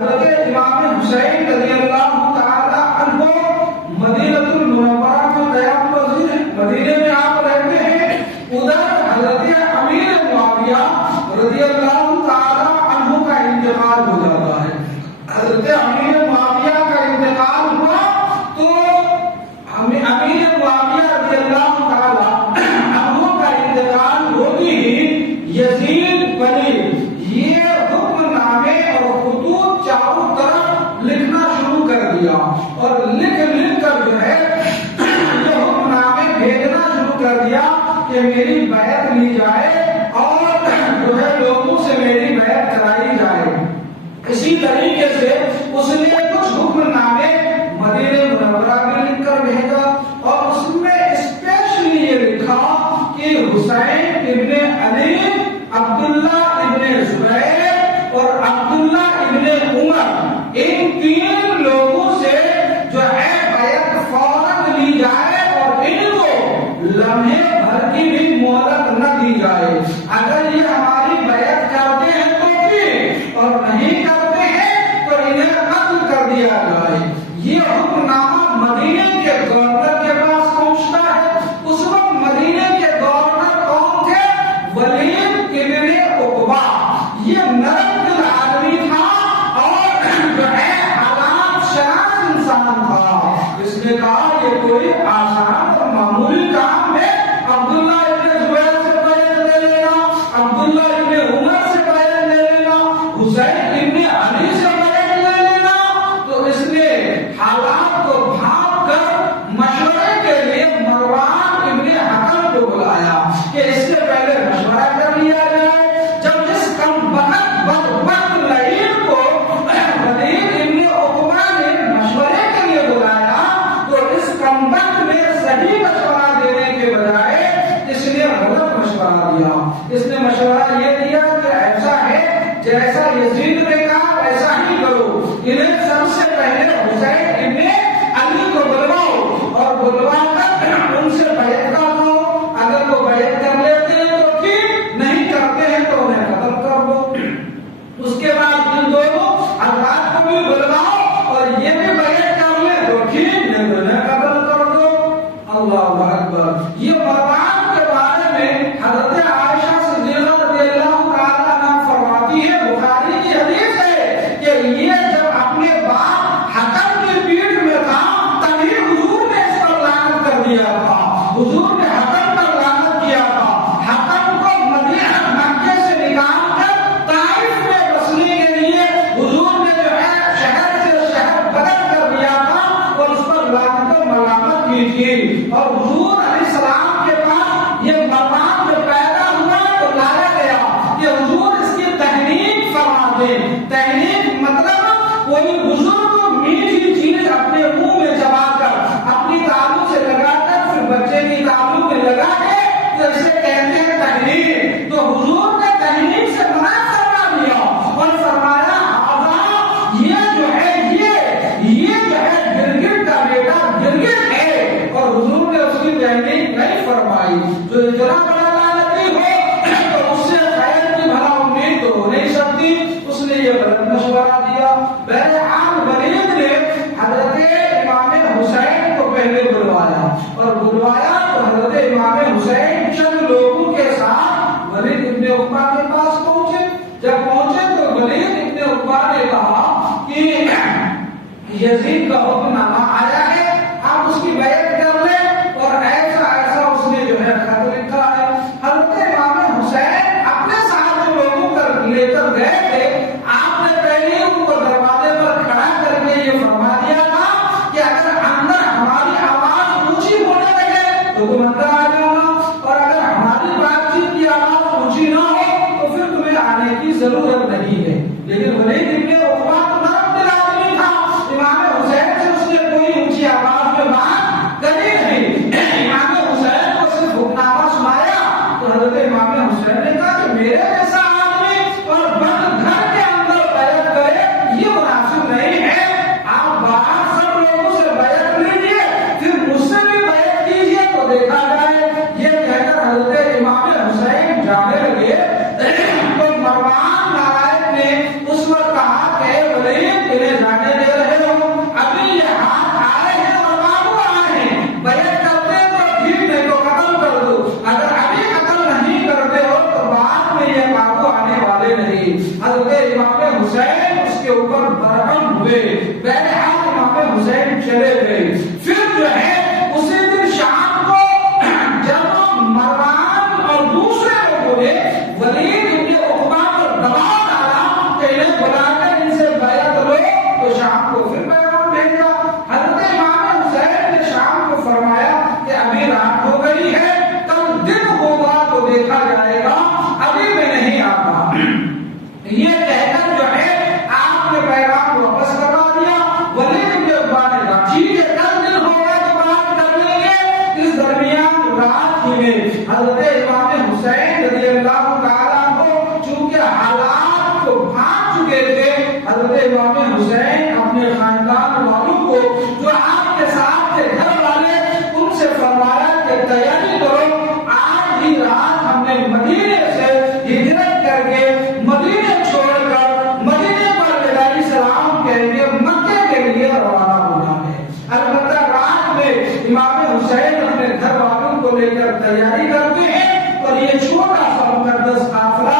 حضرت امام حسین رضی اللہ تعالی عنہ مدینہ المنورہ میں قیام پذیر ہیں، مدینے میں آپ رہتے ہیں. ادھر حضرت امیر معاویہ رضی اللہ تعالی عنہ کا انتقال ہو جاتا ہے. حضرت امیر معاویہ کا انتقال ہوا تو امیر معاویہ رضی اللہ تعالی عنہ کا انتقال ہوتی ہی یزید بنی یہ حکم نامے اور خطوط چاروں طرف لکھنا شروع کر دیا اور لکھ کر جو ہے یہ حکم نامے بھیجنا شروع کر دیا کہ میری بیعت لی جائے اور جو ہے لوگوں سے میری بیعت کرائی جائے. اسی طریقے سے اس نے کچھ حکم نامے مدینہ منورہ میں لکھ کر بھیجا اور اس میں اسپیشلی یہ لکھا کہ حسین ابن علی، عبداللہ ابن زبیر اور عبداللہ ابن عمر، ان تین لوگوں سے جو ہے بیعت فوراً لی جائے اور ان کو لمحے بھر کی بھی مہلت نہ دی جائے. اگر یہ ہماری بیعت کرتے ہیں تو ٹھیک اور نہیں کرتے ہیں تو انہیں قتل کر دیا جائے. یہ حکم نامہ مدینے کے گورنر کے پاس پہنچتا ہے. اس وقت مدینے کے گورنر کون تھے؟ ولید ابن عقبہ. یہ نرم دل آدمی تھا اور جو ہے حالات شناس انسان تھا. اس نے کہا یہ کوئی آسان اور معمولی کام ہے، عبداللہ ابن زبیر سے بیعت لے لینا، عبداللہ ابن عمر سے بیعت لے لینا، حسین ابن علی سے بیعت لے لینا. تو اس نے حالات کو بھانپ کر مشورے کے لیے مروان ابن حکم کو بلایا کہ اس سے پہلے مشورہ کر لیا جائے. جب اس کم وقت لعین کو ولید ابن عقبہ نے مشورے کے لیے بلایا تو اس کم وقت میں صحیح مشورہ دینے کے بجائے اس نے غلط مشورہ دیا. اس نے مشورہ یہ دیا کہ ایسا ہے جیسا یزید نے کہا ویسا ہی کرو. انہیں سب سے پہلے حسین ابن علی کو بلواؤ اور بلوا کر ان سے بیعت کرو. اگر وہ بیعت کر لیتے ہیں تو ٹھیک، نہیں کرتے ہیں تو انہیں قتل کر دو. اس کے بعد ان دونوں افراد کو بھی بلواؤ اور یہ بھی بیعت کر لے تو ٹھیک، نہیں تو انہیں قتل کر دو. اللہ اکبر. یہ مروان کے بارے میں حضرت عائشہ صدیقہ رضی اللہ تعالیٰ عنہا فرماتی ہے، بخاری کی حدیث ہے کہ یہ جب اپنے باپ حکم کی پیٹھ میں تھا تبھی حضور نے اس پر لعنت کر دیا تھا. حضور نے حکم پر لعنت کیا تھا. حکم کو مدینہ مکے سے نکال کر طائف میں بسنے کے لیے حضور نے جو ہے شہر سے شہر بدل کر دیا تھا اور اس پر لعنت و ملامت کی تھی. اور حضور علیہ السلام کے پاس یہ مقام جو پیدا ہوا تو لایا گیا کہ حضور اس کی تحریک فرما دیں. تحریک مطلب کوئی بزرگ میٹھی چیز اپنے منہ میں چبا کر اپنی تالو سے لگا کر پھر بچے کی تالو میں لگا کے تو اسے کہتے ہیں تحریک. تو حضور نے تحریک سے منع فرما دیا اور فرمایا یہ جو ہے گرگٹ کا بیٹا گرگٹ ہے. اور حضور نے اس کی تحریک نہیں فرمائی. جو اتنا بڑا لعنتی ہو تو اس سے خیر کی بھلا امید تو ہو نہیں سکتی. اس نے یہ غلط مشورہ دیا. بہرحال ولید نے حضرت امام حسین کو پہلے بلوایا اور بلوایا تو حضرت امام حسین چند لوگوں کے ساتھ ولید ابن عقبہ کے پاس پہنچے. جب پہنچے تو ولید ابن عقبہ نے کہا کہ یزید کا حکم نامہ آیا ہے، آپ اس کی بیعت کر لیں اور ایسا ایسا اس نے جو ہے خط لکھا ہے. حضرت امام حسین اپنے ساتھ جو لوگوں کو لے کر گئے تھے آپ نے پہلے ان کو دروازے پر کھڑا کر کے یہ فرما دیا تھا کہ اگر اندر ہماری آواز اونچی ہونے لگے تو تم اندر آ جانا اور اگر ہماری بات چیت کی آواز اونچی نہ ہو تو پھر تمہیں آنے کی ضرورت نہیں ہے. لیکن ولید ابن عقبہ تو نرم دل آدمی تھا. امام حسین سے اس نے کوئی اونچی کے اوپر برہم ہوئے. بہرحال امام حسین چلے گئے. پھر جو ہے اسی دن شام کو جب مروان اور دوسرے لوگوں نے ولید ابن عقبہ پر دباؤ ڈالا کہ انہیں بلا کر ان سے بیعت لو، تو شام کو پھر پیغام بھیجا. حضرت امام حسین نے شام کو فرمایا کہ ابھی رات ہو گئی ہے، کل دن ہوگا تو دیکھا جائے گا، ابھی میں نہیں آتا. یہ کہہ کر جو ہے آپ نے پیغام واپس کروا دیا. ولید ابن عقبہ نے کہا ٹھیک ہے، کل دن ہوگا تو بات کر لیں گے. اس درمیان رات ہی میں حضرت امام حسین رضی اللہ تعالیٰ عنہ چونکہ حالات کو بھانپ چکے تھے، حضرت امام حسین اپنے خاندان والوں کو جو آپ کے ساتھ تھے گھر والے، ان سے فرمایا کہ تیاری کرو، آج ہی رات ہم نے مدینے سے ہجرت کر کے مدینے چھوڑ کر مدینے پر علیہ السلام کہیں گے مکے کے لیے روانہ ہونا ہے. البتہ رات میں امام حسین اپنے گھر والوں کو لے کر تیاری کرتے ہیں اور یہ چھوٹا سا مقدس قافلہ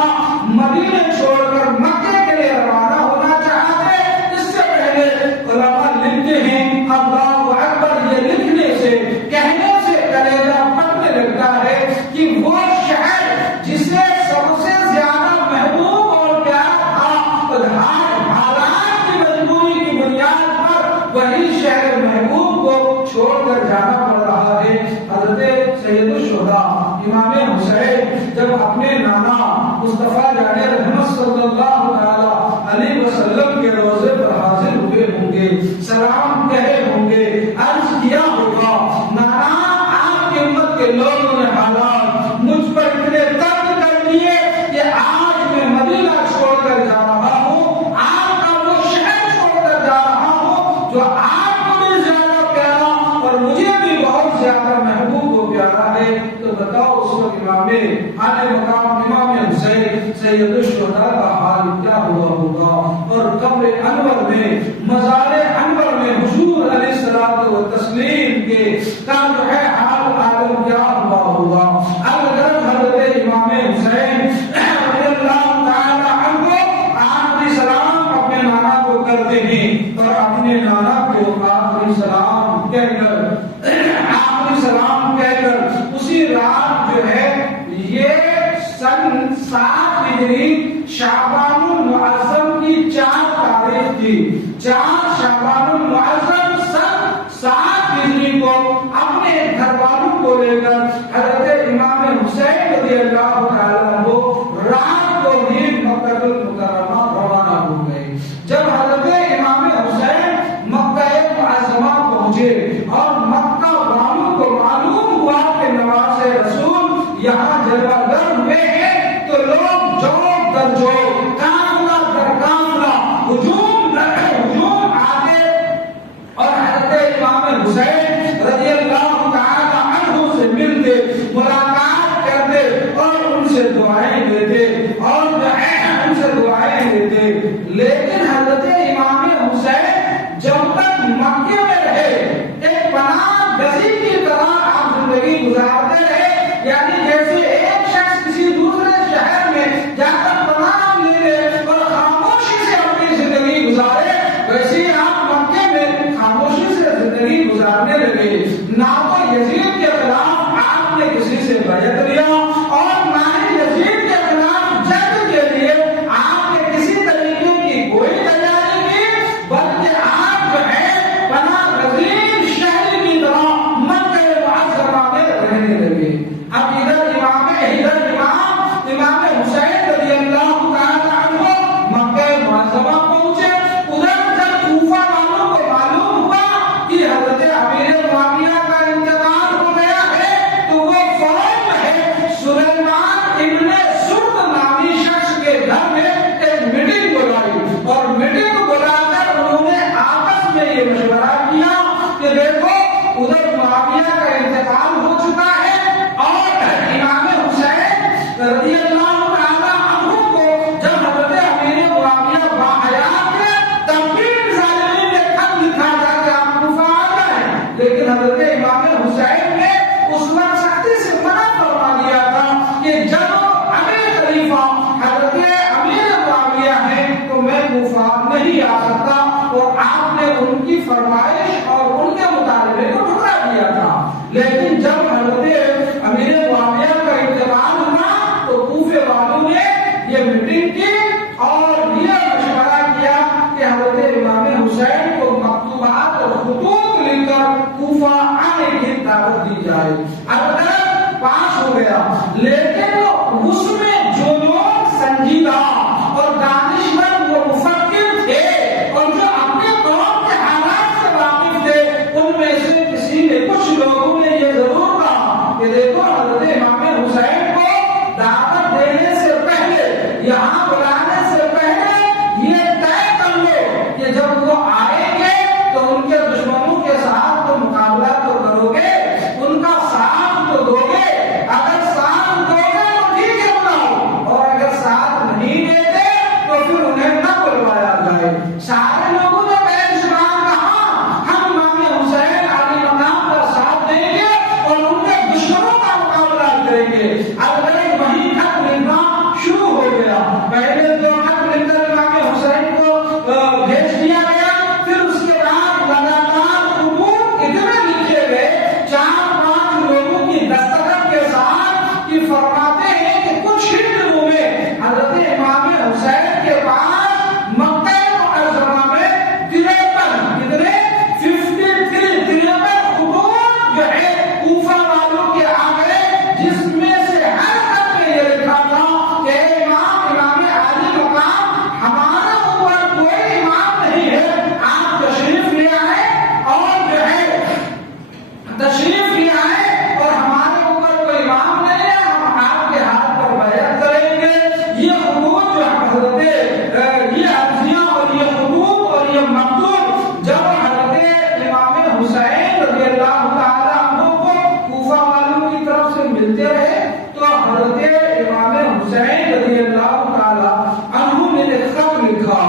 مدینے چھوڑ کر مکے کے لیے روانہ ہونا چاہتے ہیں. اس سے پہلے علماء لکھتے ہیں اللہ اکبر، یہ لکھنے سے کہنے سے کلیجہ پھٹنے لگتا ہے کہ وہ شہر جسے سب سے زیادہ محبوب اور پیارا تھا، اور حالات کی مجبوری کی بنیاد پر وہی شہر محبوب کو چھوڑ کر جانا پڑ رہا ہے. حضرت سید الشہداء امام حسین جب اپنے نانا مصطفیٰ جان رحمت صلی اللہ علیہ وسلم کے روضے پر حاضر ہوئے ہوں گے، سلام کہے ہوں گے، عرض کیا ہوگا نانا آپ کی امت کے لوگوں نے حالات مجھ پر اتنے تنگ کر دیے کہ آج میں مدینہ چھوڑ کر جا رہا ہوں، آپ کا وہ شہر چھوڑ کر جا رہا ہوں جو آپ کو بھی زیادہ پیارا اور مجھے بھی بہت زیادہ محبوب و پیارا ہے. تو بتاؤ اس وقت امام اعلی مقام امام حسین سید الشہداء کا حال کیا ہوا ہوگا. اور قبر انور میں مزار انور میں حضور علیہ الصلوۃ والتسلیم کے کا جو ہے حال عالم کیا ہوا ہوگا. اگر حضرت امام حسین رضی اللہ تعالی عنہ آخری سلام اپنے نانا کو کرتے ہیں اور اپنے نانا کو آخری سلام کہہ کر اسی رات جو ہے یہ سن 7 ہجری شعبان المعظم کی 4 تاریخ تھی. 4 شعبان المعظم سن 7 ہجری کو اپنے گھر والوں کو لے کر حضرت امام حسین رضی اللہ تعالیٰ عنہ رات کو ہی مکہ المکرمہ روانہ ہو گئے. جب حضرت امام حسین مکہ معظمہ پہنچے اور مکہ والوں کو معلوم ہوا کہ نواز رسول یہاں جلوہ گر ہوئے ہیں، تو لوگ جوڑ در جوڑ، کافلہ در کافلہ ہجوم آگے اور حضرت امام حسین رضی اللہ تعالی عنہ سے مل کے لیکن اس میں جو لوگ سنجیدہ اور دانشمند و مفکر تھے اور جو اپنے قوم کے حالات سے واقف تھے، ان میں سے کسی نے کچھ لوگوں نے یہ ضرور کہا کہ دیکھو حضرت امام حسین کو دعوت دینے سے پہلے، یہاں بلانے سے پہلے یہ طے کر لو کہ جب وہ آئیں گے تو ان کے دشمنوں کے ساتھ تو مقابلہ تو کرو گے، ان کا ساتھ تو دو گے، اگر ساتھ دو گے تو ٹھیک ہے بلاؤ، اور اگر ساتھ نہیں دیتے تو پھر انہیں نہ بلوایا جائے۔ سارے لوگوں نے بیٹھ کہا ہم امام حسین علی مقام کا ساتھ دیں گے اور ان کے دشمنوں کا مقابلہ کریں گے۔ البتہ وہی خط لکھنا شروع ہو گیا، پہلے دو خط لکھ کر امام حسین کو بھیج دیا گیا، پھر اس کے بعد لگاتار خطوط اتنے لکھے گئے 4-5 لوگوں کی دستخط کے ساتھ کہ فرماتے ہیں کہ کچھ ہی دنوں میں حضرت امام حسین کے پاس مکہ معظمہ میں 53 خطوط جو ہے کوفہ والوں کے آ گئے، جس میں سے ہر خط میں یہ لکھا تھا کہ امام عالی مقام، ہمارا اوپر کوئی امام نہیں ہے، آپ تشریف لے آئے اور جو ہے تشریف لے آئے اور ہمارے اوپر کوئی امام نہیں ہے، ہم آپ کے ہاتھ پر بیعت کریں گے۔ یہ خطوط جو حضرت یہ عرضیاں اور یہ خطوط اور یہ مکتوب جب حضرت امام حسین رضی اللہ تعالی عنہ کو کوفہ والوں کی طرف سے ملتے رہے تو حضرت امام حسین رضی اللہ تعالی عنہ نے ایک خط لکھا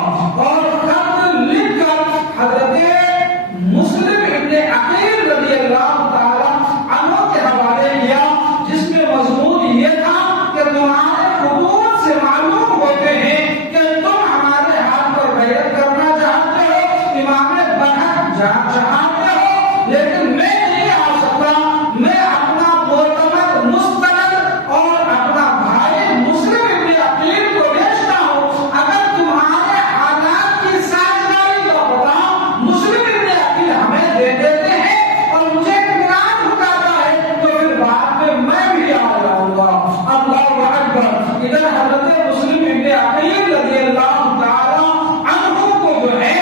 اور خط لکھ کر حضرت مسلم ابن عقیل رضی اللہ تعالی عنہ کے حوالے کیا، جس میں مضمون یہ تھا کہ تمہارے خطوط سے معلوم ہوتے ہیں کہ تم ہمارے ہاتھ پر بیعت کرنا چاہتے ہو، امام برحق چاہتے ہو، لیکن میں نہیں آ سکتا، میں اپنا معتمد مستند اور اپنا بھائی مسلم ابن عقیل کو بھیجتا ہوں، اگر تمہارے حالات کی سازگاری کا پتہ مسلم ابن عقیل ہمیں دے دیتے ہیں اور مجھے اطمینان ہو جاتا ہے تو پھر بعد میں بھی آ جاؤں گا۔ اللہ اکبر۔ ادھر حضرت مسلم ابن عقیل رضی اللہ تعالی عنہ کو جو ہے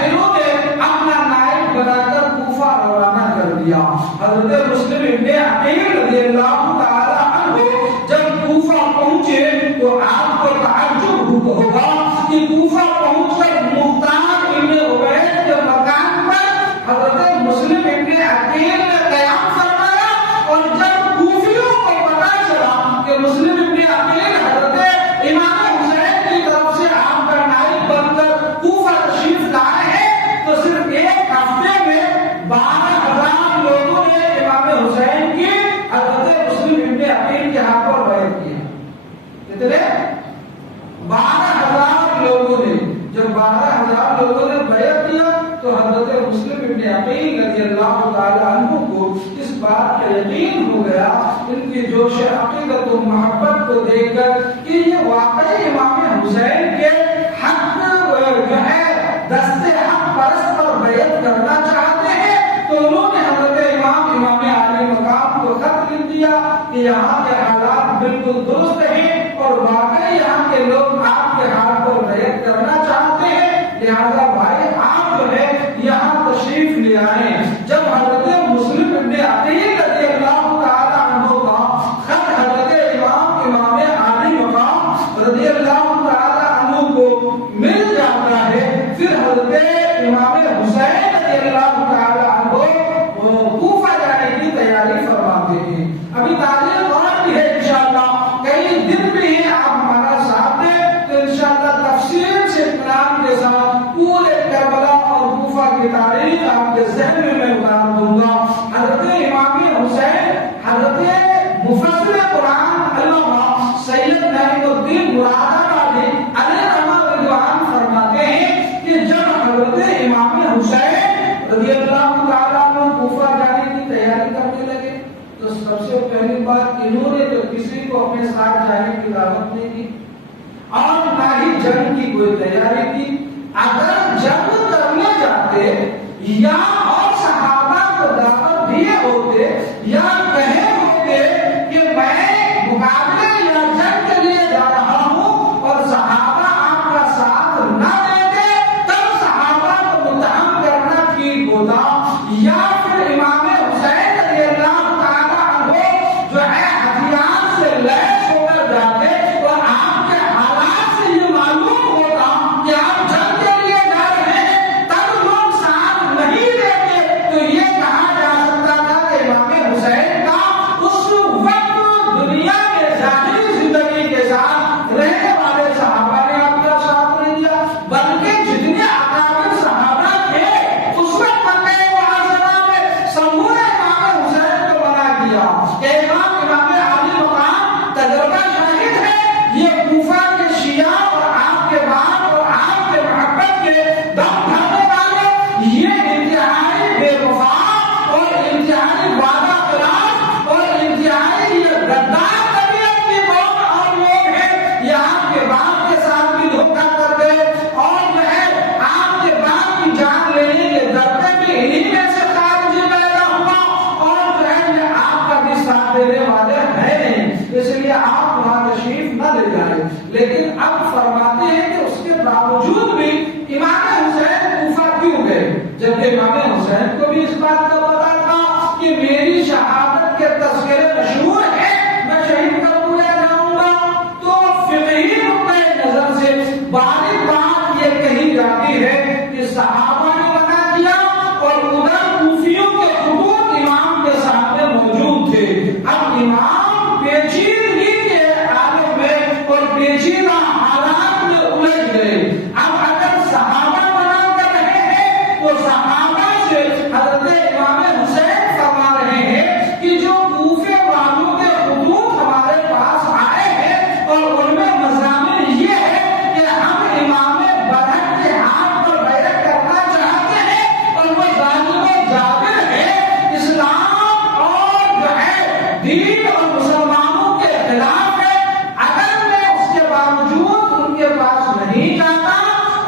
انہوں نے اپنا نائب بنا کر کوفہ روانہ کر دیا۔ حضرت مسلم ابن عقیل رضی اللہ تعالی عنہ جب کوفہ پہنچے تو آپ کو تعجب ہوگا کہ کوفہ پہنچ کر مختار ابن عبید کے مکان پر حضرت مسلم ابن عقیل نے قیام فرمایا، اور جب کوفیوں کو پتہ چلا کہ مسلم ابن عقیل حضرت امام حسین کی طرف سے آپ کا نائب بن کر کوفہ تشریف لائے ہیں تو صرف ایک ہفتے میں 12,000 لوگوں نے امام حسین کی حضرت مسلم ابن عقیل کے ہاتھ پر بیعت کیا۔ کتنے؟ 12,000 لوگوں نے۔ جب 12,000 لوگوں نے بیعت کیا تو حضرت مسلم ابن عقیل رضی اللہ تعالی عنہ کو اس بات کا یقین ہو گیا، ان کی جوش عقیدت و محبت کو دیکھ کر کہ یہ واقعی امام حسین کے حق جو ہے دستے حق پرست پر بیعت کرنا چاہتے ہیں، تو انہوں نے حضرت امام عالی مقام کو خط لکھ دیا کہ یہاں کے حالات بالکل درست ہیں اور واقعی یہاں کے لوگ آپ کے ہاتھ پر بیعت کرنا چاہتے ہیں، لہذا بھائی آپ جو ہے یہاں تشریف لے آئیں۔ جب حضرت مسلم ابن عقیل رضی اللہ تعالی عنہ کا خط حضرت امام عالی مقام رضی اللہ تعالی عنہ کو مل جاتا ہے، پھر حضرت امام حسین رضی اللہ تعالی عنہ کوفہ جانے کی تیاری فرماتے ہیں۔ ابھی تاریخ اور بھی ہے، انشاءاللہ کئی دن بھی ہیں، آپ ہمارا ساتھ دیں تو انشاءاللہ تفصیل سے اطمینان کے ساتھ پورے کربلا اور کوفہ کی تاریخ آپ کے ذہن میں اتار دوں گا۔ حضرت امام حسین حضرت مفسر قرآن علامہ سید نعیم الدین مرادآبادی علیہ رحمۃ رضوان فرماتے ہیں کہ جب حضرت امام حسین رضی اللہ تعالیٰ عنہ کوفہ جانے کی تیاری کرنے لگے تو سب سے پہلی بات انہوں نے تو کسی کو اپنے ساتھ جانے کی دعوت نہیں دی اور نہ ہی جنگ کی کوئی تیاری کی۔ اگر جنگ کرنے جاتے یا اور صحابہ کو دعوت دیے ہوتے یا کہے ہوتے کہ میں جبکہ امام حسین کو بھی اس بات کا پتا تھا کہ میری شہادت کے تذکرے مشہور ہیں، میں شہید کب پورا جاؤں گا. تو فقہی نقطۂ نظر سے باریک بات یہ کہی جاتی ہے کہ صحابہ نے منع کیا اور ادھر کوفیوں کے خطوط امام کے سامنے موجود تھے. اب امام پیچیدگی کے عالم میں اور پیچیدہ حالات میں الجھ گئے. اب اگر صحابہ منع کر رہے ہیں تو صحابہ سے حضرت امام حسین فرما رہے ہیں کہ جو کوفے والوں کے خطوط ہمارے پاس آئے ہیں اور ان میں مضامین یہ ہے کہ ہم امام برحق کے ہاتھ پر بیعت کرنا چاہتے ہیں اور وہ ظالم و جابر ہے، اسلام اور جو ہے دین اور مسلمانوں کے خلاف ہے. اگر میں اس کے باوجود ان کے پاس نہیں جاتا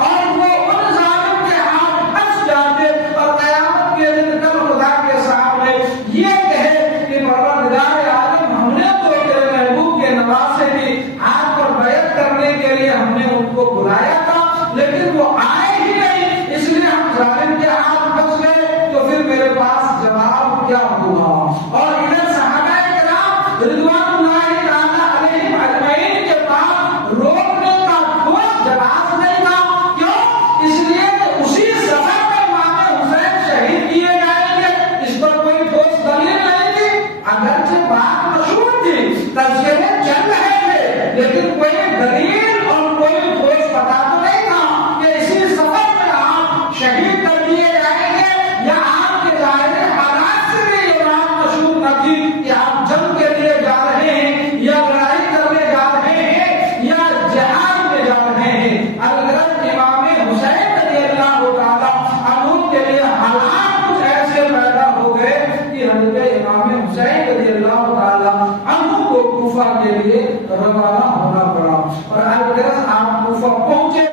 اور وہ ان ظالم کے ہاتھ پھنس جاتے اور قیامت کے دن کل خدا کے سامنے یہ کہے کہ پروردگار عالم ہم نے تو تیرے محبوب کے نواسے کی ہاتھ پر بیعت کرنے کے لیے ہم نے ان کو بلایا تھا لیکن وہ آئے ہی نہیں، اس لیے ہم ظالم کے ہاتھ پھنس گئے، تو پھر میرے پاس جواب کیا ہوگا. اور ادھر صحابہ کرام رضوان اللہ تعالیٰ علیہم اجمعین کے پاس روکنے کا ٹھوس جواز نہیں تھا. کیوں؟ اس لیے کہ اسی سفر میں امام حسین شہید کیے جائیں گے، اس پر کوئی ٹھوس دلیل نہیں تھی. اگرچہ بات مشہور تھی، تذکرے چل رہے تھے، لیکن کوئی دلیل اور کوئی ٹھوس پتا تو نہیں تھا کہ اسی سفر میں آپ شہید کر دیے جائیں گے. یا آپ کے ظاہری حالات سے بھی یہ بات مشہور نہ تھی کہ آپ جنگ کے لیے جا رہے ہیں یا لڑائی کرنے جا رہے ہیں یا جہاد میں جا رہے ہیں. البتہ امام حسین رضی اللہ تعالیٰ عنہ کے لیے حالات کچھ ایسے پیدا ہو گئے کہ حضرت امام حسین رضی اللہ تعالیٰ عنہ کو کوفہ کے لیے روانہ ہو